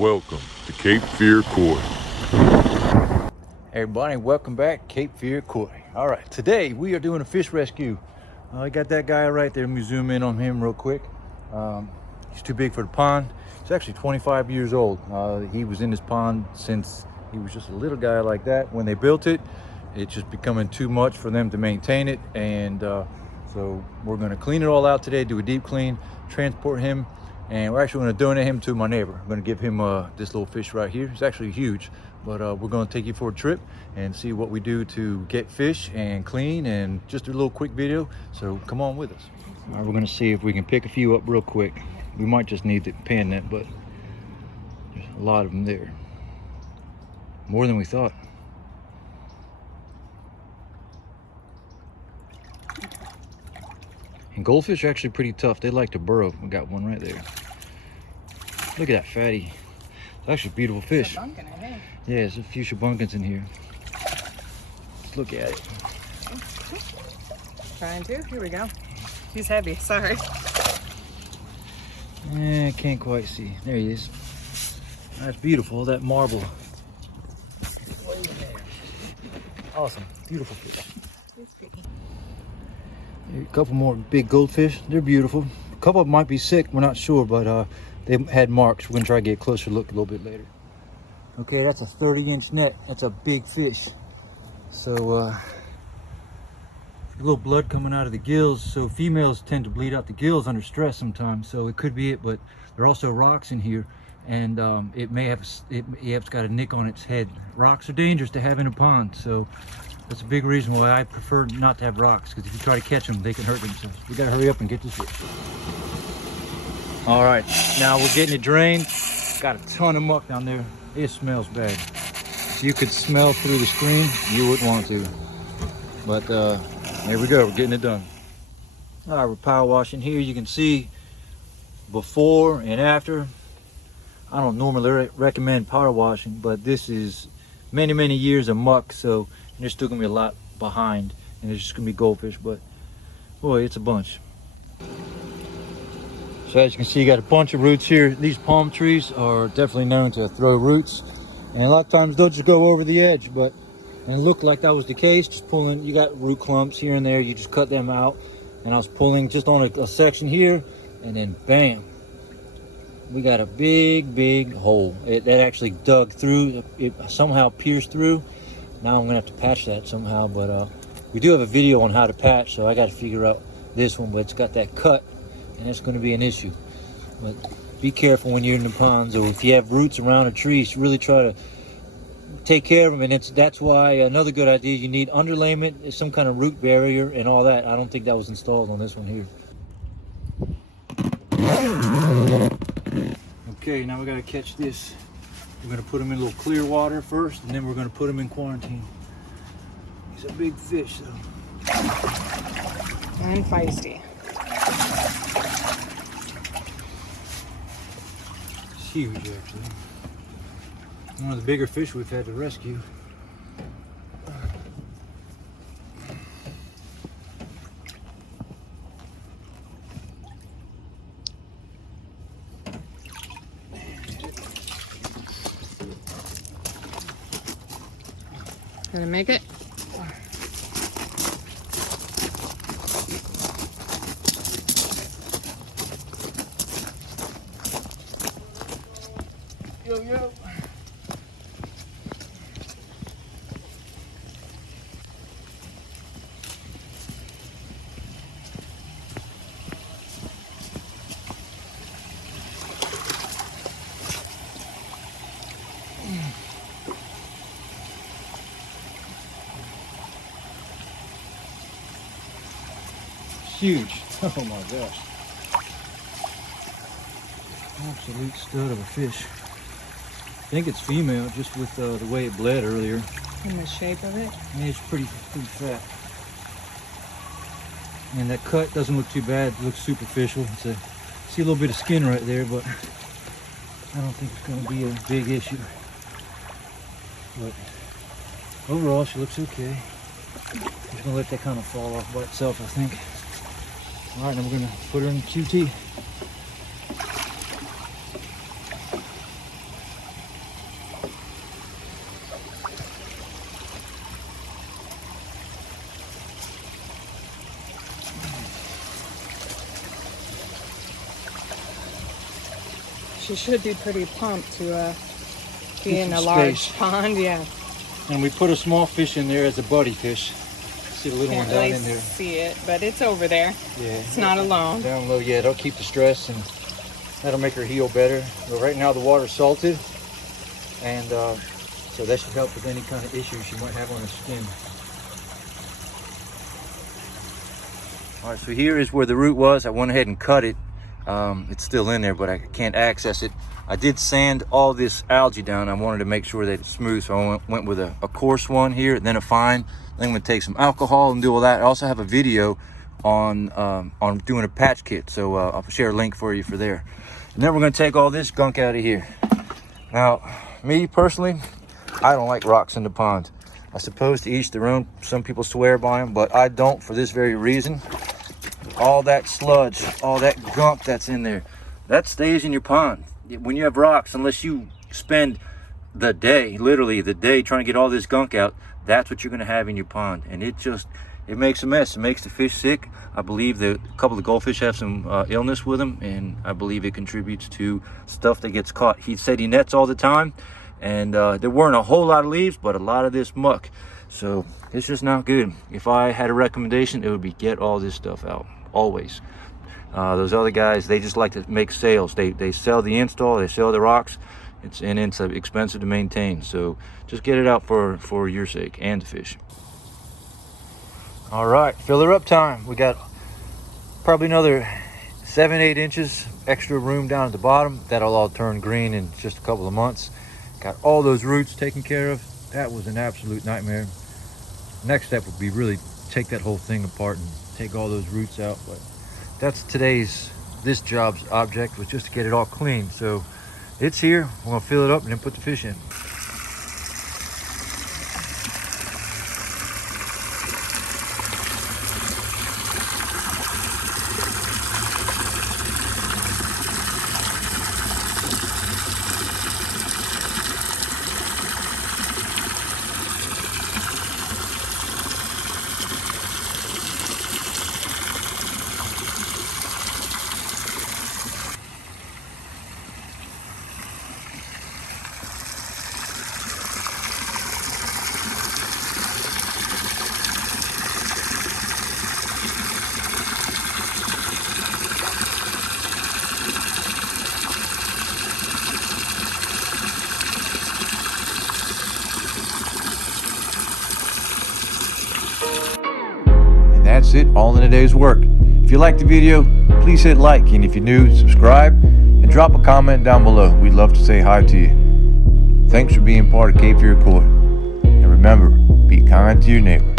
Welcome to Cape Fear Koi. Hey everybody, welcome back, Cape Fear Koi. All right, today we are doing a fish rescue. I got that guy right there. Let me zoom in on him real quick. He's too big for the pond. He's actually 25 years old. He was in this pond since he was just a little guy like that. When they built it, it's just becoming too much for them to maintain it. And so we're gonna clean it all out today, do a deep clean, transport him, and we're actually gonna donate him to my neighbor. I'm gonna give him this little fish right here. It's actually huge, but we're gonna take you for a trip and see what we do to get fish and clean, and just a little quick video. So come on with us. All right, we're gonna see if we can pick a few up real quick. We might just need the pan net, but there's a lot of them there. More than we thought. And goldfish are actually pretty tough. They like to burrow. We got one right there. Look at that fatty. It's actually a beautiful fish. Bunkin, I think. Yeah, there's a few shabunkins in here. Let's look at it. Trying to. Here we go. He's heavy. Sorry. I can't quite see. There he is. That's beautiful. That marble. Awesome. Beautiful fish. A couple more big goldfish. They're beautiful. A couple of them might be sick. We're not sure, but they had marks. We're going to try to get a closer look a little bit later. Okay, that's a 30-inch net. That's a big fish. So, a little blood coming out of the gills. So females tend to bleed out the gills under stress sometimes. So it could be it, but there are also rocks in here, and it may have it's got a nick on its head. Rocks are dangerous to have in a pond, so that's a big reason why I prefer not to have rocks, because if you try to catch them, they can hurt themselves. We gotta hurry up and get this fish. All right, now we're getting it drained. Got a ton of muck down there. It smells bad. If you could smell through the screen, you wouldn't want to. But there we go, we're getting it done. All right, we're power washing here. You can see before and after. I don't normally recommend power washing, but this is many years of muck, so there's still gonna be a lot behind, and there's just gonna be goldfish, but boy, it's a bunch. So as you can see, you got a bunch of roots here. These palm trees are definitely known to throw roots, and a lot of times they'll just go over the edge, but and it looked like that was the case. Just pulling, you got root clumps here and there, you just cut them out, and I was pulling just on a section here, and then bam, we got a big hole. That actually dug through, it somehow pierced through. Now I'm gonna have to patch that somehow, but we do have a video on how to patch, so I got to figure out this one, but it's got that cut, and that's going to be an issue. But be careful when you're in the ponds, or if you have roots around a tree, really try to take care of them. And that's why another good idea, you need underlayment, some kind of root barrier and all that. I don't think that was installed on this one here. Okay, now we got to catch this. We're going to put them in a little clear water first, and then we're going to put them in quarantine. He's a big fish, though. And feisty. It's huge, actually. One of the bigger fish we've had to rescue. Gonna make it? Yo. Huge. Oh my gosh. Absolute stud of a fish. I think it's female, just with the way it bled earlier. And the shape of it? Yeah, it's pretty fat. And that cut doesn't look too bad. It looks superficial. See a little bit of skin right there, but I don't think it's going to be a big issue. But overall, she looks okay. I'm just going to let that kind of fall off by itself, I think. All right, now we're gonna put her in QT. she should be pretty pumped to be in a some large space. pond. Yeah. And we put a small fish in there as a buddy fish. See the little Can't one down really in there. see it, but it's over there. Yeah. It's not alone. Down low, yeah, it'll keep the stress and that'll make her heal better. But right now the water's salted, and so that should help with any kind of issues she might have on her skin. All right, so here is where the root was. I went ahead and cut it. It's still in there, but I can't access it. I did sand all this algae down. I wanted to make sure that it's smooth, so I went with a coarse one here, then a fine. Then I'm gonna take some alcohol and do all that. I also have a video on doing a patch kit, so I'll share a link for you for there. And then we're gonna take all this gunk out of here. Now, me personally, I don't like rocks in the pond. I suppose to each their own. Some people swear by them, but I don't, for this very reason. All that sludge, all that gunk that's in there, that stays in your pond. When you have rocks, unless you spend the day, literally the day, trying to get all this gunk out, that's what you're gonna have in your pond. And it makes a mess. It makes the fish sick. I believe that a couple of goldfish have some illness with them, and I believe it contributes to stuff that gets caught. He said he nets all the time, and there weren't a whole lot of leaves, but a lot of this muck. So it's just not good. If I had a recommendation, it would be get all this stuff out, always. Those other guys, they just like to make sales. They sell the install, they sell the rocks. It's expensive to maintain. So just get it out for your sake and the fish. All right, filler up time. We got probably another 7-8 inches extra room down at the bottom. That'll all turn green in just a couple of months. Got all those roots taken care of. That was an absolute nightmare. Next step would be really take that whole thing apart and take all those roots out. But that's this job's object, was just to get it all clean. So it's here. We're gonna fill it up and then put the fish in. That's it, all in a day's work. If you liked the video, please hit like, and if you're new, subscribe and drop a comment down below. We'd love to say hi to you. Thanks for being part of Cape Fear Court. And remember, be kind to your neighbor.